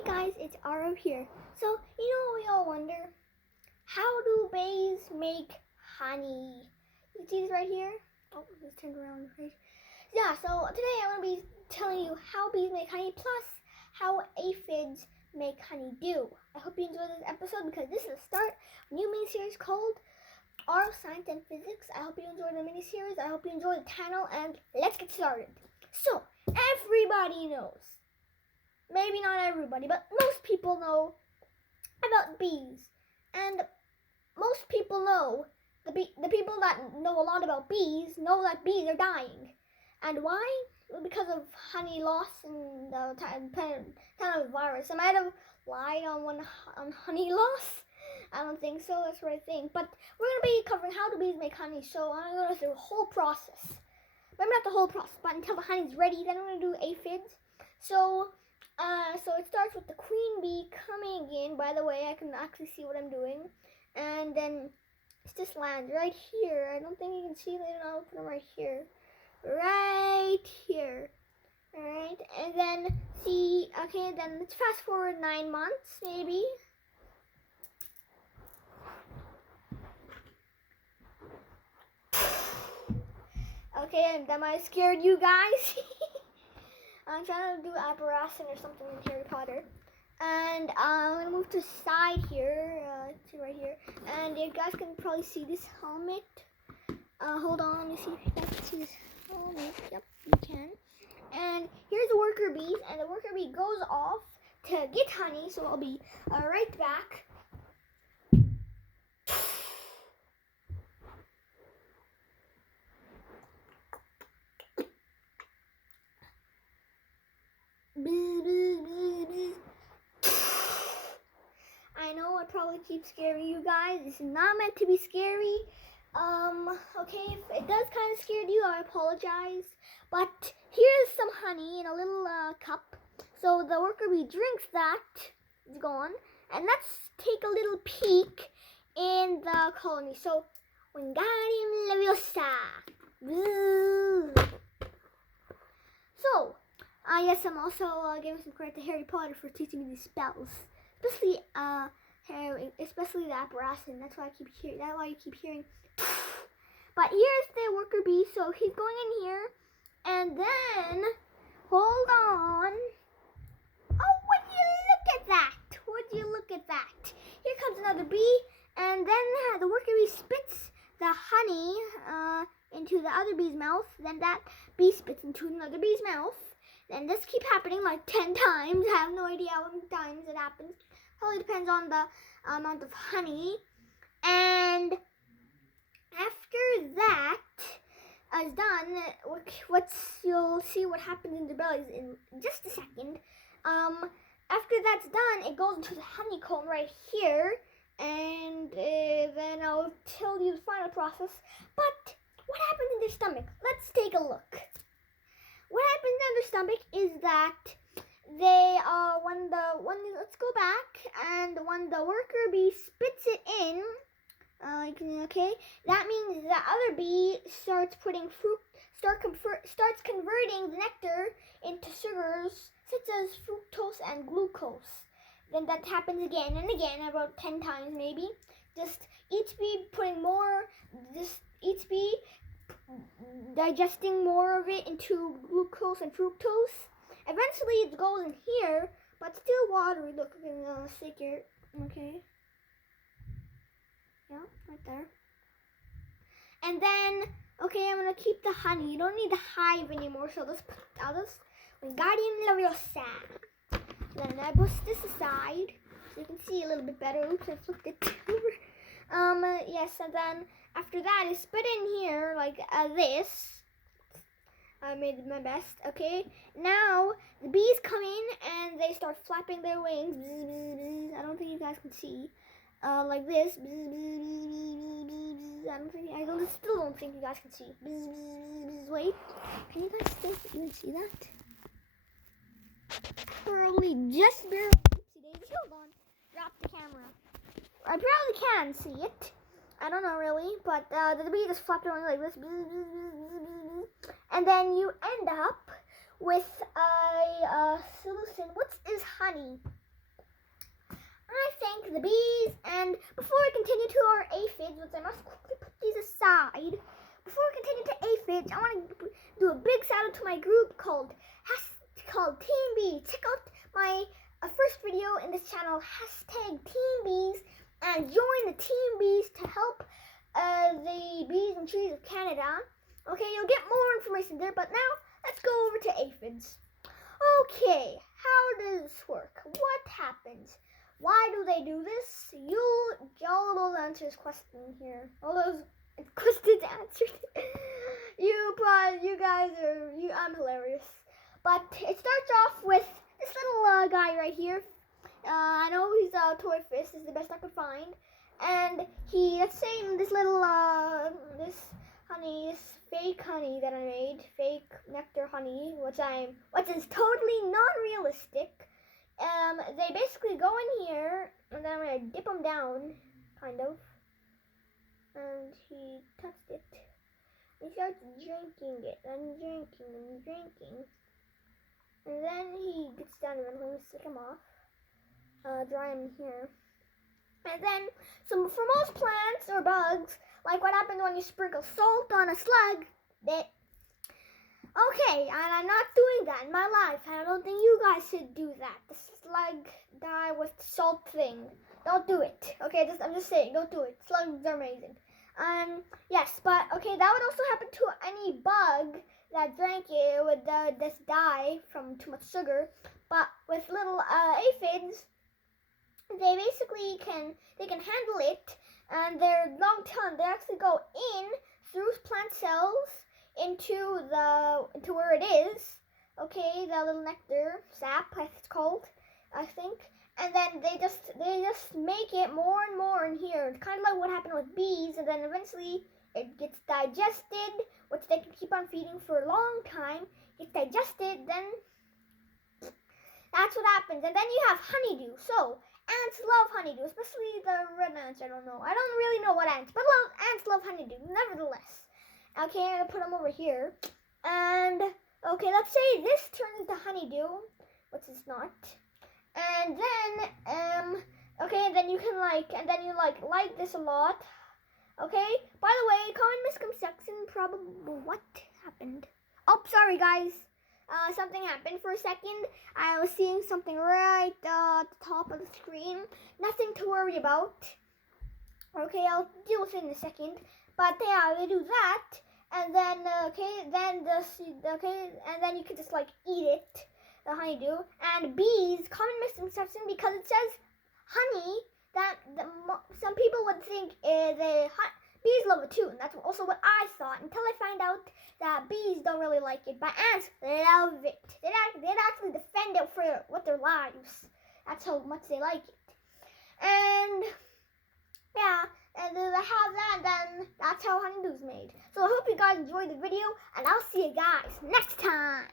Hey guys, it's Aarav here. So, we all wonder, how do bees make honey? You see this right here? Oh, let's turn around. Yeah, so today I'm going to be telling you how bees make honey, plus how aphids make honey do. I hope you enjoy this episode because this is the start of a new mini-series called Aarav Science and Physics. I hope you enjoy the mini-series. I hope you enjoy the channel, and let's get started. So, everybody knows. Maybe not everybody, but most people know about bees. And most people know, the people that know a lot about bees know that bees are dying. And why? Well, because of honey loss and the kind of virus. I might have lied on honey loss. I don't think so, that's what I think. But we're going to be covering how do bees make honey, so I'm going to go through the whole process. Maybe not the whole process, but until the honey's ready, then I'm going to do aphids. So it starts with the queen bee coming in. By the way, I can actually see what I'm doing. And then it just lands right here. I don't think you can see it. I'll put them right here. Right here. Alright, and then then let's fast forward 9 months, maybe. Okay, that might have scared you guys. I'm trying to do Aarav or something in Harry Potter. And I'm going to move to the side here, right here. And you guys can probably see this helmet. Hold on, let me see if you guys can see this helmet. Yep, you can. And here's the worker bees, and the worker bee goes off to get honey, so I'll be right back. I know it probably keeps scaring you guys. This is not meant to be scary. Okay, if it does kind of scare you, I apologize. But here's some honey in a little cup. So the worker bee drinks that. It's gone. And let's take a little peek in the colony. So, Wingardium Leviosa. So, yes, I'm also giving some credit to Harry Potter for teaching me these spells, especially the Aarav. That's why you keep hearing. But here's the worker bee, so he's going in here, and then hold on. Oh, would you look at that? Would you look at that? Here comes another bee, and then the worker bee spits the honey into the other bee's mouth. Then that bee spits into another bee's mouth. And this keeps happening like 10 times. I have no idea how many times it happens. Probably depends on the amount of honey. And after that is done, you'll see what happens in the bellies in just a second. After that's done, it goes into the honeycomb right here. And then I'll tell you the final process. But what happens in their stomach? Let's take a look. What happens in their stomach is that they let's go back, and when the worker bee spits it in, that means the other bee starts converting the nectar into sugars such as fructose and glucose. Then that happens again and again, about 10 times maybe. Just each bee digesting more of it into glucose and fructose. Eventually it goes in here, but still watery. Look, I can stick it. Okay. Yeah, right there. And then, I'm gonna keep the honey. You don't need the hive anymore, so I'll just Wingardium Leviosa. Then I push this aside so you can see a little bit better. Oops, I flipped it over. Yes, and then after that, I spit in here like this. I made my best. Okay, now the bees come in and they start flapping their wings. Bzz, bzz, bzz. I don't think you guys can see. Like this. Bzz, bzz, bzz, bzz. I still don't think you guys can see. Bzz, bzz, bzz. Wait, can you guys still even see that? Probably just barely. Hold on. Drop the camera. I probably can see it. I don't know really, but the bee just flapped around like this. And then you end up with a solution. What is honey? I thank the bees. And before we continue to our aphids, which I must quickly put these aside, before we continue to aphids, I want to do a big shout out to my group called Team Bees. Check out my first video in this channel, #TeamBees, and join the Team Bees to help the bees and trees of Canada. Okay, you'll get more information there, but now let's go over to aphids. Okay, how does this work? What happens? Why do they do this? All those answers question here. All those questions answered. I'm hilarious. But it starts off with this little guy right here. I know he's a toy fish. This is the best I could find. And let's say this little, this fake honey that I made, fake nectar honey, which is totally non-realistic. They basically go in here, and then I'm gonna dip them down, kind of. And he touched it. He starts drinking it, and drinking. And then he gets down and I'm gonna stick him off, dry him here. And then, so for most plants or bugs, like what happens when you sprinkle salt on a slug, okay, and I'm not doing that in my life. I don't think you guys should do that. The slug die with salt thing. Don't do it. Okay, I'm just saying, don't do it. Slugs are amazing. Yes, but okay, that would also happen to any bug that drank it. It would just die from too much sugar. But with little aphids, they basically can handle it, and their long tongue, they actually go in through plant cells into where it is. Okay, the little nectar sap, it's called, I think. And then they just make it more and more in here. It's kind of like what happened with bees, and then eventually it gets digested, which they can keep on feeding for a long time. Gets digested, then that's what happens. And then you have honeydew. So ants love honeydew, especially the red ants. I don't really know what ants, but ants love honeydew, nevertheless. Okay, I'm gonna put them over here. And okay, let's say this turns into honeydew, which is not. And then okay, and then you can like this a lot. Okay. By the way, common misconception, probably what happened? Oh, sorry guys. Something happened for a second. I was seeing something right at the top of the screen. Nothing to worry about. Okay, I'll deal with it in a second. But yeah, they do that, and then and then you can just like eat it, the honeydew. And bees, common misconception, because it says honey, that some people would think bees love it too, and that's also what I thought until I find out that bees don't really like it, but ants love it. They'd actually defend it with their lives. That's how much they like it. And yeah, and then they have that, then that's how honeydew's made. So I hope you guys enjoyed the video, and I'll see you guys next time.